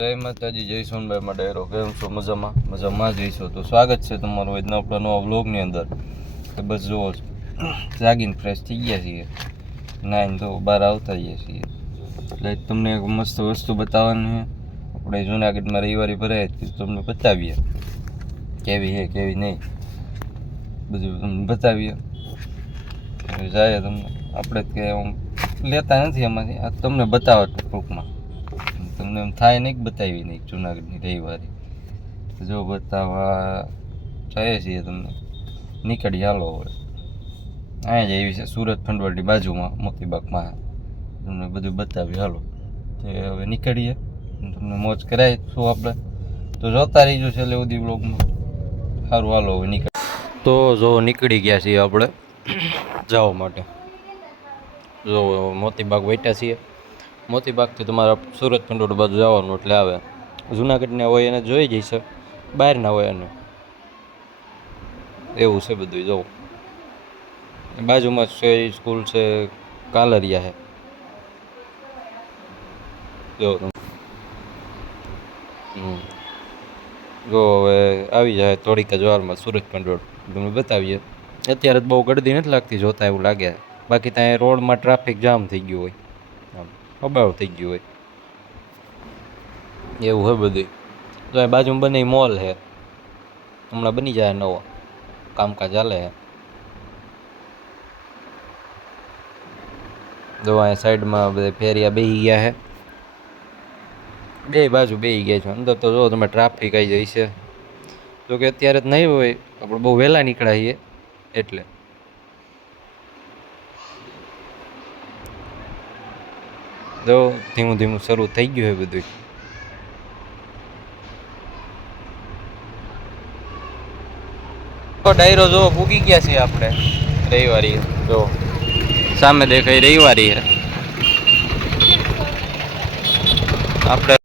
જય માતાજી, જય સોનભાઈ માં ડેરો કેમ છો? મજામાં? મજામાં જઈશો તો સ્વાગત છે તમારું આજના આપણા નવા વ્લોગની અંદર. કે બસ જુઓ, જાગીને ફ્રેશ થઈ ગયા છીએ. નાઈને તો બહાર આવતા જઈએ છીએ. એટલે તમને એક મસ્ત વસ્તુ બતાવવાની છે. આપણે જુનાગઢમાં રવિવારે ભરાય તો તમને બતાવીએ. કેવી છે, કેવી નહીં. બધું તમને બતાવીએ. જાય તમને. આપણે જ કે લેતા નથી એમાંથી આ તમને બતાવો ટૂંકમાં. તમને એમ થાય નહીં બતાવી નહીં જુનાગઢની રવિવારે. જો બતાવવા જાય છીએ તમને. નીકળી હાલો હવે. અહીંયા જ આવી છે સુરત ખંડવાળની બાજુમાં મોતીબાગમાં તમને બધું બતાવી હાલો. તો હવે નીકળીએ. તમને મોજ કરાય શું આપણે. તો જોતા રહીજો છેલ્લે ઉદી બ્લોગમાં સારું હાલો, હવે નીકળ. તો જો નીકળી ગયા છીએ આપણે. જવા માટે. જો મોતીબાગ બેઠા છીએ. મોતીબાગથી તમારે સુરત પંડોળ બાજુ જવાનું એટલે આવે. જુનાગઢના હોય એને જોઈ જઈશે બહારના હોય એને. એવું છે બધું જવું બાજુમાં છે સ્કૂલ છે, કાલરિયા છે જો. જો હવે આવી જાય થોડીક જ વારમાં સુરત પંડોળ તમને બતાવીએ. અત્યારે બહુ ગળદી નથી લાગતી જોતા એવું લાગે. બાકી ત્યાં રોડમાં ટ્રાફિક જામ થઈ ગયું હોય. અબાવ થઈ ગયું હોય એવું હોય બધું જો અહીં બાજુમાં બને મોલ છે હમણાં બની જાય નવો કામકાજ ચાલે છે જો અહીંયા સાઈડમાં બધા ફેરિયા બેહી ગયા છે બે બાજુ બેહી ગયા છે અંદર તો જો તમે ટ્રાફિક આવી જાય છે જો કે અત્યારે જ નહીં હોય આપણે બહુ વહેલા નીકળાઈએ એટલે જો ધીમું ધીમું શરૂ થઈ ગયું છે બધું ડાયરો જો પૂગી ગયા છે આપણે. રવિવારી જો. સામે દેખાય રવિવારી. છે આપણે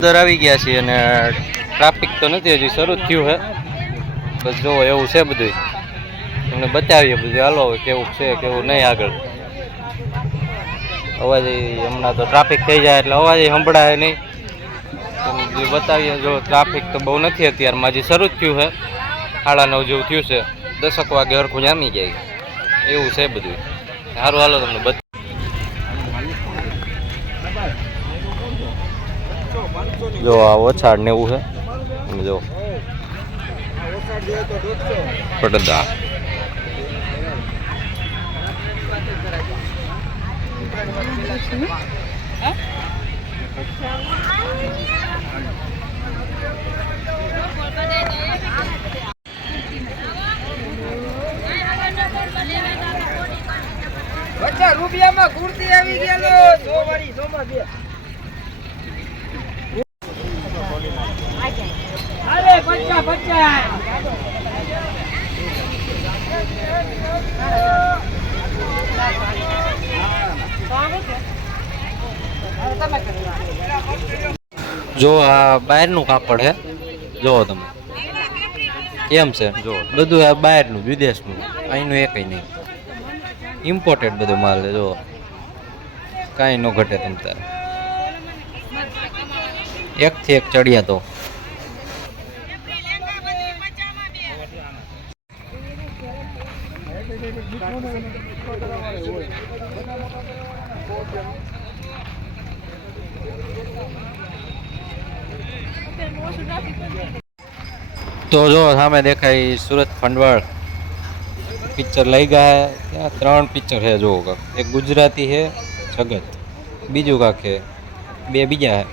અંદર આવી ગયા છીએ અને ટ્રાફિક તો નથી હજી શરૂ થયું છે બસ જોવો એવું છે બધું તમને બતાવીએ બધું હાલો હવે કેવું છે, કેવું નહીં આગળ. અવાજ હમણાં તો ટ્રાફિક થઈ જાય એટલે અવાજ સંભળાય નહીં. તમને બતાવીએ, જો ટ્રાફિક તો બહુ નથી અત્યારમાં. હજી શરૂ થયું છે સાડા નવ જેવું થયું છે. દસક વાગે હરખું જામી જાય. એવું છે બધું સારું હાલો તમને બધું જો આ ઓછાડ ને એવું છે. તમે જો. પડદા પચાસ રૂપિયામાં કુર્તી આવી ગયેલો. સો વાળી સો માં બે. અરે પચાસ પચાસ. જો આ બહારનું કાપડ છે જોવો તમે. કેમ છે? જો બધું આ બહારનું, વિદેશનું. અહીંનું એ નહીં. ઇમ્પોર્ટેડ બધો માલ જો કાંઈ ન ઘટે તમ તારે. એકથી એક ચડિયા તો. તો જો, સામે દેખાય સુરત ફંડવાળ પિક્ચર લઈ ગયા ત્યાં ત્રણ પિક્ચર છે જોવો કાંક. એક ગુજરાતી છે જગત બીજું કાંક છે બે બીજા છે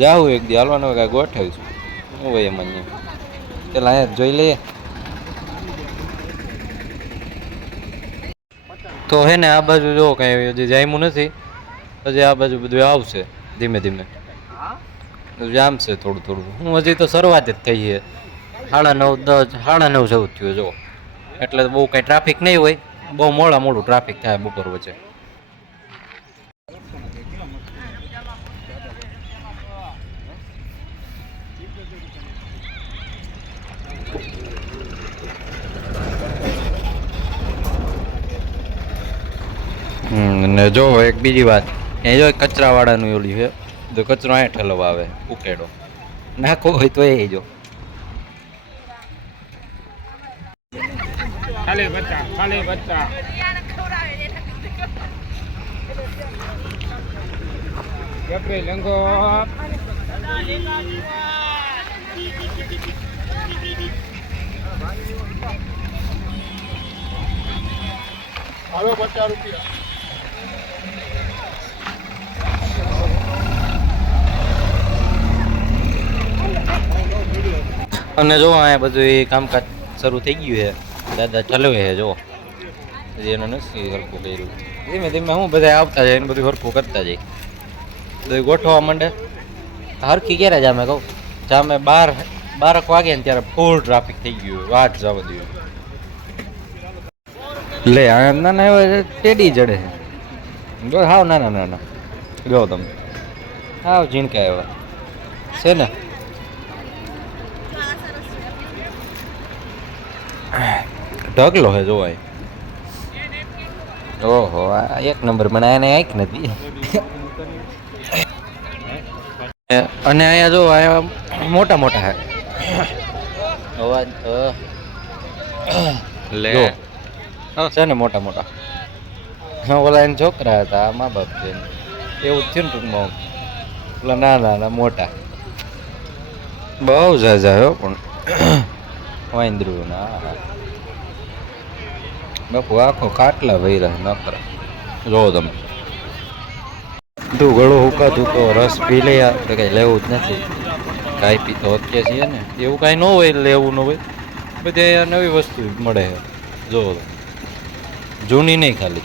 જાઉં એક દી હાલવાનું કાંઈ ગોઠવીશું. શું હોય એમ અહીંયા. પેલા અહીંયા જોઈ લઈએ. તો હે ને, આ બાજુ જો કાંઈ હજી જામ્યું નથી. હજી આ બાજુ બધું આવશે, ધીમે ધીમે. જામશે થોડું થોડું. હું હજી તો શરૂઆત જ થઈ છે સાડા નવ, દસ, સાડા નવ જેવું થયું જો એટલે બહુ કંઈ ટ્રાફિક નહીં હોય બહુ મોડા મોડું ટ્રાફિક થાય બપોર વચ્ચે. ને જો એક બીજી વાત. એ જો કચરાવાળાનું ઓલું છે તો કચરો અહીંયા ઠલવા આવે ઉકેડો નાખો હોય તો એ જો. ખાલી બચ્ચા ખાલી બચ્ચા. કેપરી લંગો. અને જો અહીંયા બધું કામકાજ શરૂ થઈ ગયું છે. દાદા ઠલવે છે જો એનું નથી હરખું કર્યું. ધીમે ધીમે હું બધા આવતા જાય એને બધું હરખું કરતા જાય. બધું ગોઠવવા માંડે. હરખી ક્યારે જામે કહું? જામે બાર, બારક વાગે ને ત્યારે ફૂલ ટ્રાફિક થઈ ગયું વાત જવા દઉં લે, આ નાના એવા ટેડી જડે છે. જો, હાવ નાના નાના. જો તમે. હાવ ઝીણકા એવા. છે ને? ઢગલો હે જોવાય. ઓહો આ એક નંબર મને આને આંખ નથી. અને અહીંયા જો અહીંયા મોટા મોટા હે અવાજ લે. છે ને મોટા મોટા. ઓલા એને છોકરા હતા મા બાપ છે. એવું થયું ને ટૂંકમાં ઓલા નાના નાના મોટા. બહુ ઝાઝા હો પણ. વાંદરું ના બાપુ આખો કાટલા ભર્યા નકર જો તમે. તું ગળું હુકાતું તો રસ પી લે તો કઈ લેવું જ નથી. કાંઈ પીતો અત્યારે છીએ ને. એવું કાંઈ ન હોય, લેવું ન હોય. બધી અહીંયા નવી વસ્તુ મળે છે. જો તમે. જૂની નહીં ખાલી.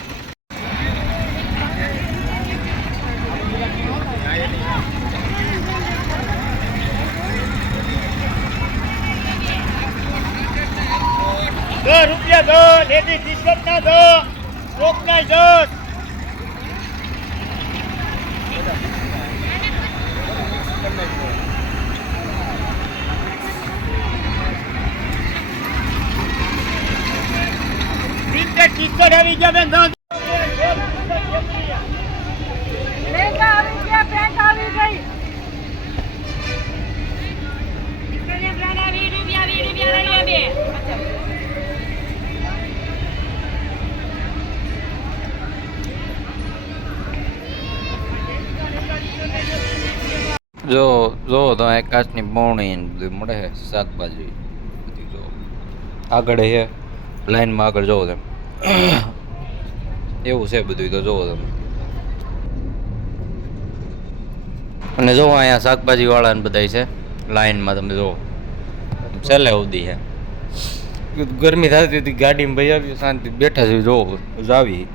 દસ દસ લેડીઝ ટી-શર્ટ ના દસ ફ્રોક ના જો જો તો એક કાચની પૌણી બધું મળે છે શાકભાજી બધી જો. આગળ છે લાઈનમાં આગળ જોવો તેમ. એવું છે બધું તો જોવો તમે. અને જો અહીંયા શાકભાજી વાળા ને બધા છે લાઈનમાં તમે જુઓ છેલ્લે સુધી છે. ગરમી થતી હતી ગાડીમાં ભાઈ આવ્યું. શાંતિ બેઠા છે જોવો આવી